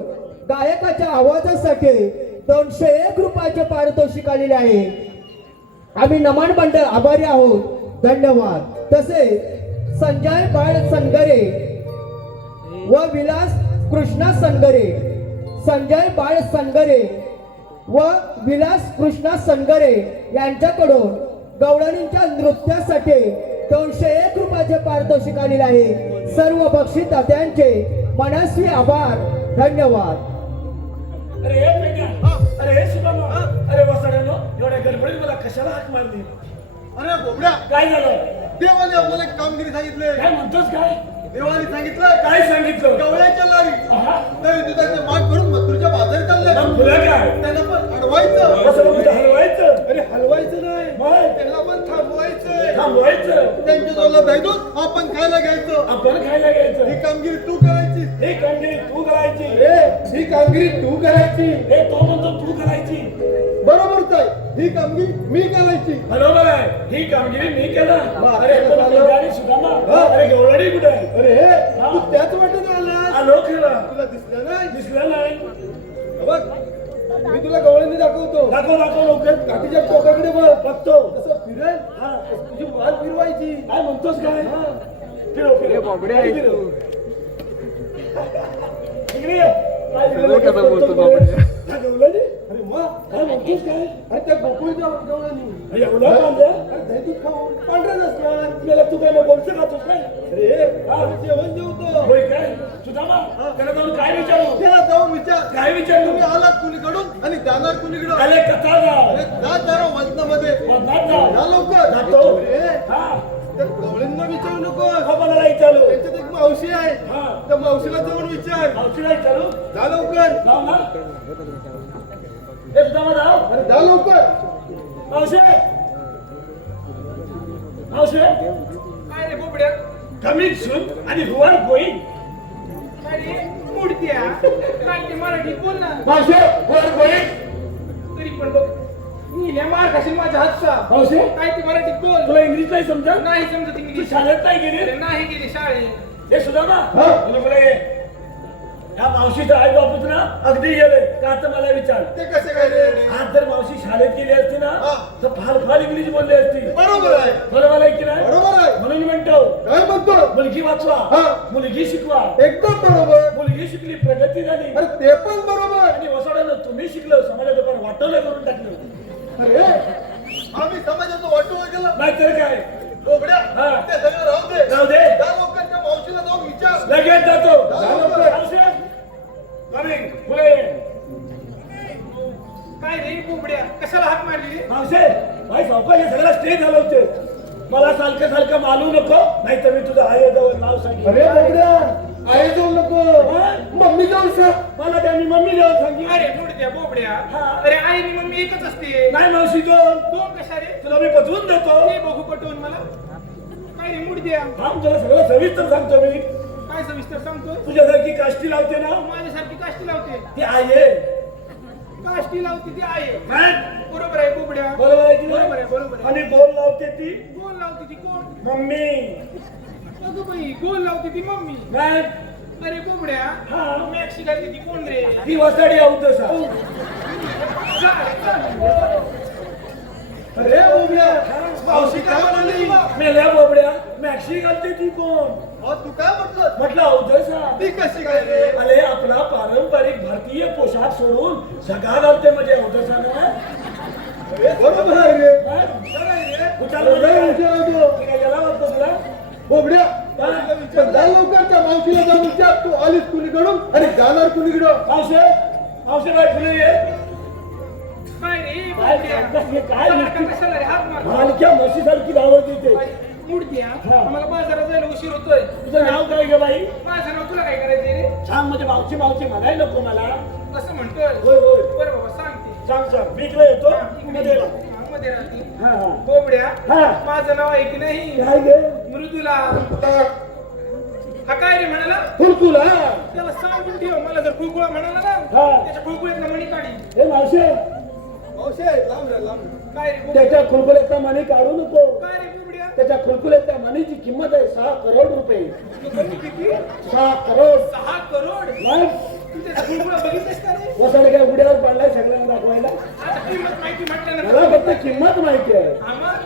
गायकाच्या आवाजासाठी 201 रुपयाचे पारितोषिक आलेले आहे. आम्ही नमन मंडळ आभारी आहोत. धन्यवाद. तसेच संजय बाळ सनगरे व विलास कृष्णा सनगरे, संजय बाळ सनगरे व विलास कृष्णा सनगरे यांच्याकडून गवळणींच्या नृत्यासाठी 201 रुपयाचे पारितोषिक आलेले आहे. सर्व बक्षीस दात्यांचे मनस्वी आभार. धन्यवाद. अरे हे पेट्या, अरे हे सुदामा, अरे वसाड्यानो, एवढ्या गडबडीत मला कशाला हाक मारली? अरे बोबड्या, काय झालं? देवाने आपल्याला एक कामगिरी सांगितले. काय म्हणतोस काय? देवाने सांगितलं काय सांगितलं? गवळ्याच्या लारी आहा. नवी दुधाचे माठ भरून मथुरच्या बाजारी चालले. मग तुला काय? त्यांना पण अडवायचं. कसं म्हणजे हलवायचं? अरे हलवायचं नाही, मग त्यांना पण थांबवायचं. थांबवायचं. त्यांच्या जवळ दायदूत आपण खायला घ्यायचं. आपण खायला घ्यायचं. ही कामगिरी तू करायची. हे कामगिरी तू करायची. अरे ही कामगिरी तू करायची. हे तो म्हणतो तू करायची. बरोबरच आहे, ही कामगिरी मी करायची. बरोबर आहे, ही कामगिरी मी केला. मग अरे आता पण झालं? तुझ्या आणि सुदामा, हा. अरे गवळणी कुठे आहे? अरे हे तू त्याच वाटत आला. आलो खरं. तुला दिसलं नाही? दिसलं नाही. बघ, मी तुला गवळणी दाखवतो. दाखव दाखव लवकर. काठीच्या टोकाकडे बघ. बघतो. तसं फिरेल, हा. तुझी मान फिरवायची. काय म्हणतोस काय? फिरव फिरव. फिरव. इकडे ये. काय फिरवलं? हा, गवळणी? अरे मग काय म्हणतोस काय? अरे त्या गोकुळच्या गवळणी. एवढा पांढरा? अरे दैतूत खाऊन पांढरच असणार. तुला तू काय मग बोलतो खातोस काय? अरे आपण जेवण जेवतो. होय काय? सुदामा, त्याला जाऊन काय विचारू? त्याला जाऊन विचार. काय विचारू? तुम्ही आलात कुणीकडून आणि जाणार कुणीकडून? आले कथा जा. अरे जा जरा वजनामध्ये. वजनात जा. जा लवकर. जातो. अरे हा. त्या गवळींना विचारू नको. हा, मला विचारू. त्यांच्यात एक मावशी आहे. हा. त्या मावशीला जाऊन विचार. मावशीला विचारू. जा लवकर. जाऊ ना. ए सुदामा जाऊ. अरे जा लवकर. मावशे. मावशे. काय रे बोबड्या? कमिंग सून आणि हु आर गोईंग. अरे मूर्त्या काय ते मराठीत बोल ना. मावशे, हु आर गोईंग. तरी पण बघ नील्या मार खाशील माझ्या हातचा. मावशे, काय ते मराठीत बोल. तुला इंग्लिश नाही समजत? नाही समजत तू इंग्लिश. शाळेत नाही गेली? अरे नाही गेली शाळेत. हे सुदामा, हा. तुला पुढे ये. या मावशीचं आई बापूच ना अगदी गेले का तर मला विचार. ते कसे काय रे? आज जर मावशी शाळेत गेली असती ना हा. तर फार फार इंग्लिश बोलली असती. बरोबर आहे. बरोबर आहे की नाही? बरोबर आहे. म्हणून म्हणतो काय म्हणतो? मुलगी वाचवा, हा. मुलगी शिकवा. एकदम बरोबर. मुलगी शिकली प्रगती झाली. अरे ते पण बरोबर. आणि वसाड्यानं तुम्ही शिकलं समाजाचं पण वाटवलं करून टाकलं. अरे आम्ही समाजाचं वाटोळं केलं. नाहीतर काय? बोबड्या, हा. ते सगळं राहू दे. राहू दे. जा लवकर त्या मावशीला जाऊन विचार. लगेच जातो. जा लवकर. मावशी, coming. पुढे ये. काय रे बुबड्या कशाला हात मारली रे? मावशे, भाई सावकाश हे सगळं स्टे झालं होते. मला सारखं सारखं मालू नको, नाहीतर मी तुझं आईजवळ नाव सांगेन. अरे बोबड्या, आई जाऊ नको. मम्मी जाऊ सांग. मला त्यांनी मम्मी जवळ सांगितलं. अरे मूर्त्या बोबड्या. हा. अरे आई आणि मम्मी एकच असते. नाही मावशी दोन. दोन कशा रे? तुला मी पटवून देतो. ते बघू पटवून मला. काय रे मूर्त्या थांब, तुला सगळं सविस्तर सांगतो मी. काय सविस्तर सांगतो? तुझ्यासारखी काष्टी लावते ना, माझ्यासारखी काष्टी लावते. ती आई आहे. काष्टी लावते ती आहे. काय? बरोबर आहे बुबड्या. बरोबर आहे की नाही? बरोबर आहे बरोबर आहे. आणि गोल लावते ती गोल लावते ती कोण? मम्मी. अगं बाई गोल लावते ती मम्मी. काय? अरे बुबड्या हा. मॅक्सी घालते ती कोण रे? ती वसाडी आवतस. अरे बोबड्या, मावशी काय म्हणाली? मेल्या बोबड्या, मॅक्सी घालते ती कोण? तू काय म्हटलं? म्हटलं अवधसा. ती कशी काय रे? अरे आपला पारंपरिक भारतीय पोशाख सोडून सगळा घालते म्हणजे अवधसा ना. अरे बरोबर आहे रे. काय? खरं आहे रे. विचार बरोबर म्हणजे आहे, काय? विचारतो. ते काय याला वाटतं तुला? बोबड्या, पण जा लवकर त्या मावशीला जाऊन विचार. तू आलीस कुणीकडून आणि जाणार कुणीकडं? मावशे, मावशे काय फुले ये? काय रे काय बुबड्या? काय सारखा कशाला रे हात मार? मालक्या म्हशीसारखी धावत येते. मूर्त्या हा. आम्हाला बाजारात जायला उशीर होतोय. तुझं नाव काय ग बाई? माझं नाव तुला काय करायचंय रे? छान म्हणजे मावशी मावशी म्हणायला नको मला. कसं म्हणतोय? होय होय. बरं बाबा सांगते. सांग सांग. मी इकडे येतो. मध्ये ला. मध्ये राहते. हा हा. बोबड्या हा. माझं नाव आहे की नाही काय गे? मृदुला. हा काय रे म्हणाला? फुलफुला. त्याला सांगून ठेव. मला जर खुळखुळा म्हणाला ना हा. त्याच्या खुळखुळ्यातनं मणी काढी. हे मावशे, मावशी लांब रे लांब. काय रे बोबड्या? त्याच्या खुलखुल्याचा मनी काढू नको. काय रे बोबड्या? त्याच्या खुलखुल्याच्या मनीची किंमत आहे 6 करोड रुपये. किती? 6 करोड. 6 करोड. मग तू त्याचा खुळखुळा बघितलंस का रे? वसाडे काय उड्यावर पाडलाय सगळ्यांना दाखवायला? आता किंमत माहिती म्हटल्यानंतर मला फक्त किंमत माहिती आहे. आम्हाला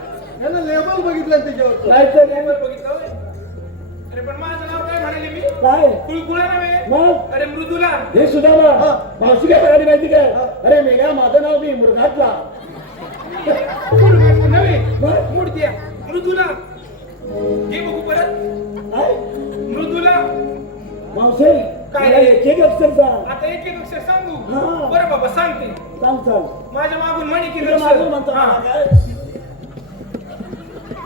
यानं लेबल बघितलं त्याच्यावर. नाही तर काय? बघितलं होय? अरे पण माझं नाव काय म्हणाले मी काय कुळकुळा नव्हे मग अरे मृदुला हे सुद्धा मावशी काय म्हणाली माहिती काय अरे मेल्या माझं नाव मी मुरघाटला नव्हे मूर्ती आहे मृदुला हे बघू परत काय मृदुला मावशी काय? काय एक एक अक्षर सांग आता एक एक अक्षर सांगू हा. बरं बाबा सांगते सांग सांग माझ्या मागून म्हणे की तुझ्या मागून म्हणतो हा. मला काय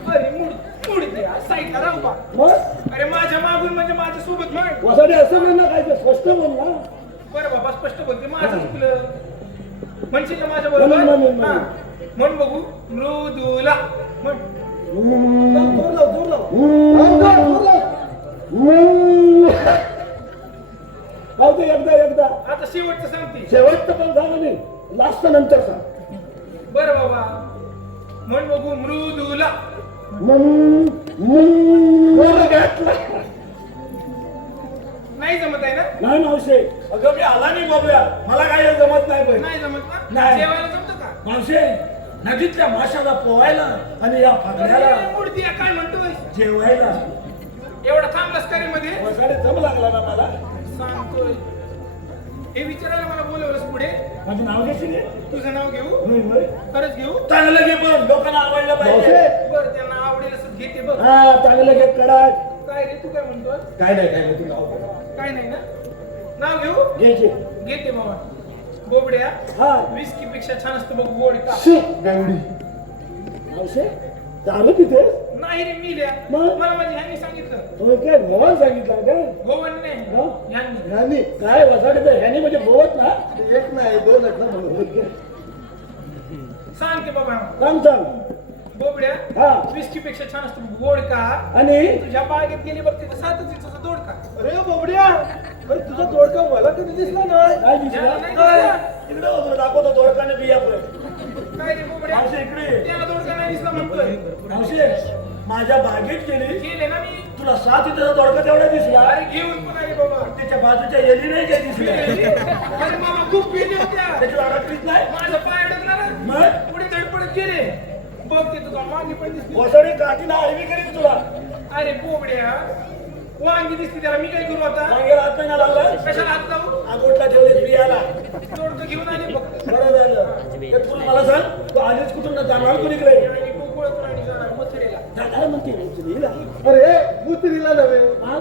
अरे मूर्ती आहे साईडला राहू बा मग अरे माझ्या मागून म्हणजे माझ्या सोबत म्हण वसाडे असं म्हण ना काय ते स्पष्ट बोल ना बरं बाबा स्पष्ट बोलते माझं चुकलं म्हणशील का माझ्या म्हण, म्हण, बरोबर म्हण. हा. म्हण बघू मृदुला म्हण जोर लाव, जोर लाव. जोर लाव ते एकदा आता शेवटचं सांगते शेवटचं पण सांग आणि लास्ट नंतर सांग बरं बाबा म्हण बघू मृदुला मुरघाटला. नाही जमत आहे ना नाही मावशे अगं मी आला नाही बाबूया मला काय जमत नाही पण नाही जमत ना नाही. जेवायला जमतं का मावशे नदीतल्या माशाला पोहायला आणि या फागण्याला अरे, मूर्ती आहे, काय म्हणतोय जेवायला एवढा थांब लष्करीमध्ये वसाडे जम लागला ना मला सांगतोय हे विचारायला मला बोलवलंस पुढे माझं नाव घेशील हे? तुझं नाव घेऊ होय, होय. खरंच घेऊ चांगलं घे पण लोकांना आवडलं पाहिजे बरं त्यांना आवडेल असं घेते बघ हा चांगलं घे कडक काय रे तू काय म्हणतोय काय नाही तू नाव घे. काय नाही ना नाव घेऊ घे घे. घेते बाबा बोबड्या हा विस्की पेक्षा छान असतं बघ गोड का गवडी मावशे चालू तिथे नाही रे मी लिया मग? मला माझ्या ह्यांनी सांगितलं होय काय भवन सांगितलं काय गोवनने हा? ह्यांनी ह्यानी काय वसाडे ह्यानी म्हणजे भवत ना एक नाही दोन आहेत ना सांगते बाबा सांग बोबड्या हा विस्की पेक्षा छान असतं बघ गोड का आणि तुझ्या बागेत गेली बघ तिथं 7 इंचाचा दोड का अरे बोबड्या अरे तुझा दोडका मला कधी दिसला नाही काय दिसला नाही दिसला. इकडे होतो दाखवतो दोडकाने बिया पण काय रे बोबड्या मावशी इकडे त्याला दोड का नाही दिसला म्हणतोय मावशी माझ्या बागेत गेली गेले ना मी तुला 7 इंचाचा दोडका तेवढा दिसला अरे घेऊन पण आले बाबा त्याच्या बाजूच्या येली नाही काय दिसली अरे मामा खूप गेले होत्या त्याची अडकलीच नाही माझं पाय अडकणार मग पुढे धडपडत गेले बघ ते तुझा मागे पण दिसली वसाडी काठीला आडवी करीत तुला अरे बोबड्या वांगी दिसली त्याला मी काय करू आता मागेला हात नाही लावला कशाला हात लावू आगोटला ठेवले बियाला दोडकं घेऊन आले फक्त बरं झालं ते तुला मला सांग तू आधीच कुठून ना जाणार कुणीकडे आणि गोकुळातून आणि जाणार मथुरेला जाणार म्हणते उचलीला. अरे मुत्रीला नव्हे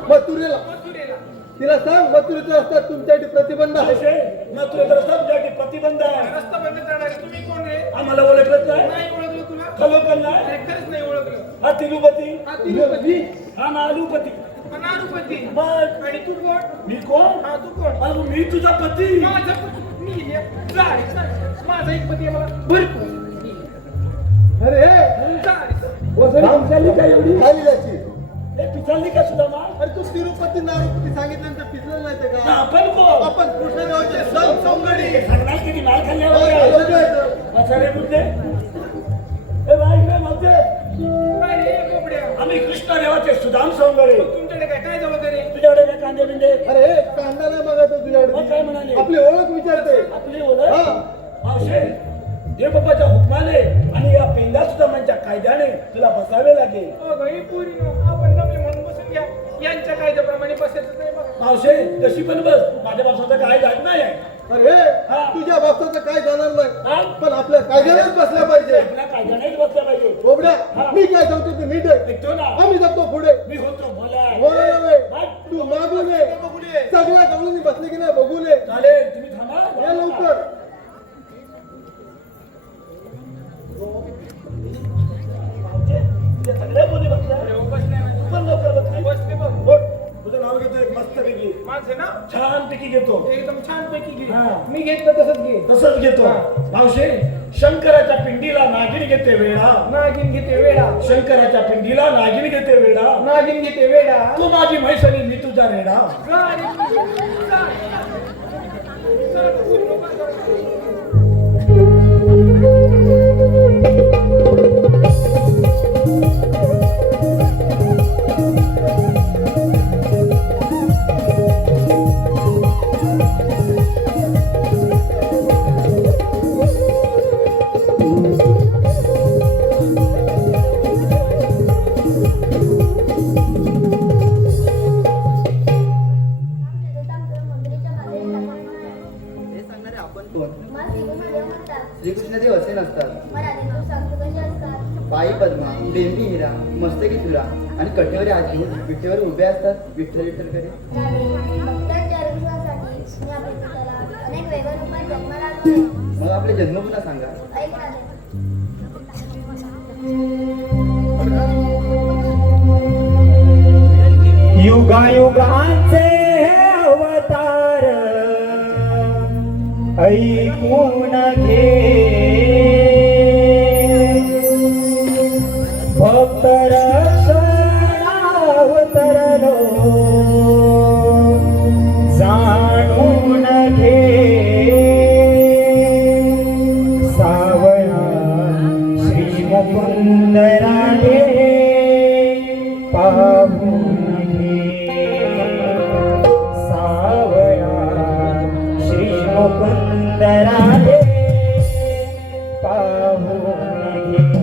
मथुरेला मथुरेला तिला सांग मथुरेचे असतात तुमच्यासाठी प्रतिबंध आहे असे मग तुला तर समजा प्रतिबंध आहे रस्ता बंद करणार तुम्ही कोण रे आम्हाला ओळखलंच नाही नाही ओळखलं तुला खलोकल नाही अरे खरंच नाही ओळखलं हा तिरुपती हा तिरुपती हा नालुपती अनारुपती मग आणि तू कोण मी कोण हा तू कोण अरे मी तुझा पती माझा पती- मी लिहिल्या. जा रे, जा. माझा एक पती आहे मला भरपूर अरे जा रे. वसडी पिचाली का एवढी खाली जायची हे पिचाली का सुद्धा मा अरे तू तिरुपती नारुपती सांगितल्यानंतर पिसलं नाही ते ना का आपण कोण आपण कृष्णगावचे सौंगडी सांगणार किती माल खाल्ल्यावर आलो काय? जायचं. वसाडे मुद्दे ए बाई काय म्हणते काय रे बोबड्या आम्ही कृष्णदेवाचे सुदाम सौंदर्य तुमच्याकडे काय जबाबदारी आहे? तुझ्याकडे काय कांदे बिंदे अरे कांदा नाही बघा तो मग काय तुझ्याकडे म्हणाले? आपली ओळख विचारते आपली ओळख हा. मावशे देवबापाच्या हुकमाने आणि या पेंदा सुदामांच्या कायद्याने तुला बसावे लागेल अगं पुरीनो आपण नवी म्हणून बसून घ्या यांच्या कायद्याप्रमाणे बसायचं नाही बघा मावशे कशी पण बस माझ्या बापाचं काय जात नाही आहे अरे हा. तुझ्या बाबतीचं काय जाणार हा. नाही पण आपल्या कायद्यानेच बसल्या पाहिजे आपल्या कायद्यानेच बसल्या पाहिजे बोबड्या मी काय सांगतो ते नीट आहे ऐकतो ना आम्ही जातो पुढे मी होतो मला हो नव्हे तू मागून ये सगळ्या गवळणी बसले की नाही बघू नये चालेल तुम्ही थांबा या लवकर मावशे, तुझ्या सगळ्या मुली बसल्या बसले पण लवकर बसले बसले बघ बोल, तुझं नाव घेतो एक मस्त पैकी माझं ना छान पैकी घेतो एकदम छान पैकी घे हा. मी घेतलं तसंच घे तसंच घेतो मावशे शंकराच्या पिंडीला नागिन घेते वेळा नागिन घेते वेडा शंकराच्या पिंडीला नागिन घेते वेळा नागिन घेते वेडा तू माझी म्हैसणी मी तुझा रेडा जा रे, जा. चला, पूर्ण बस. बेंबी हिरा मस्तकी तुरा आणि कटेवर आजी विटेवर उभे असतात विठ्ठल विठ्ठल करे. राधे, भक्तांच्या रक्षणासाठी मी आपल्या पित्याला अनेक वेगळ्या रूपात जन्माला आलो आहे. मग आपले जन्म पुन्हा सांगा. ऐक राधे. युगायुगांचे अवतार ऐकून घे भक्त रक्षणावतरलो जाणून घे सावळा श्री मुकुंद राधे पाहून घे सावळा श्री मुकुंद राधे पाहून घे.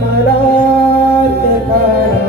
मला ते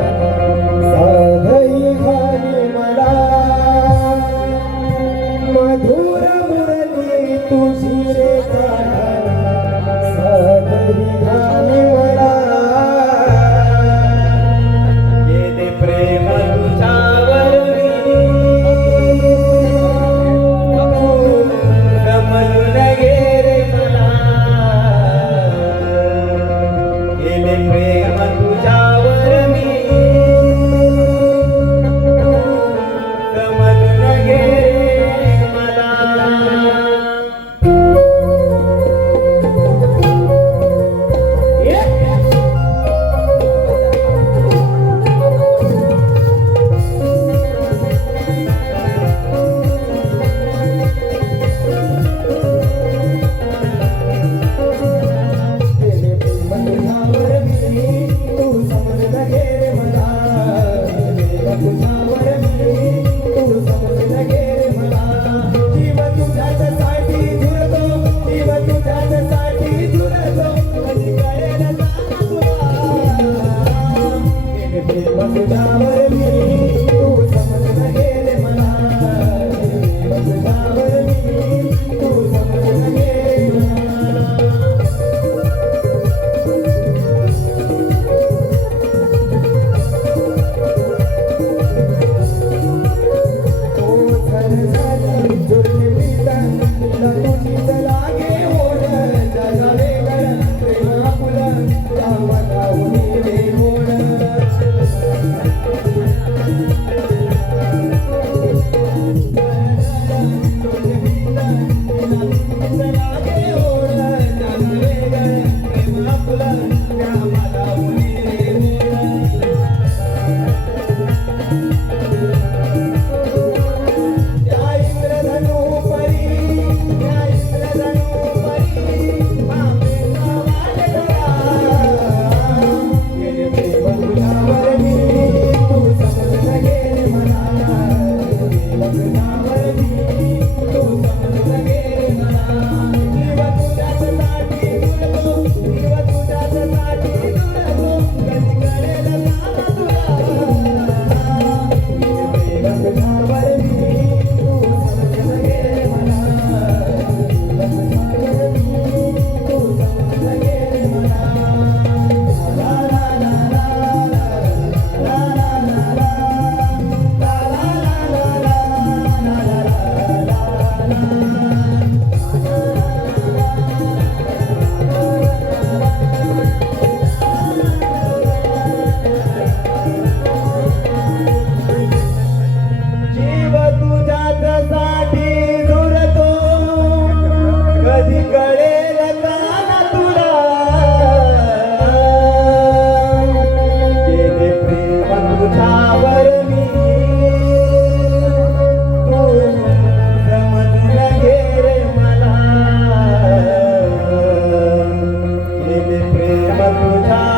तुझ्या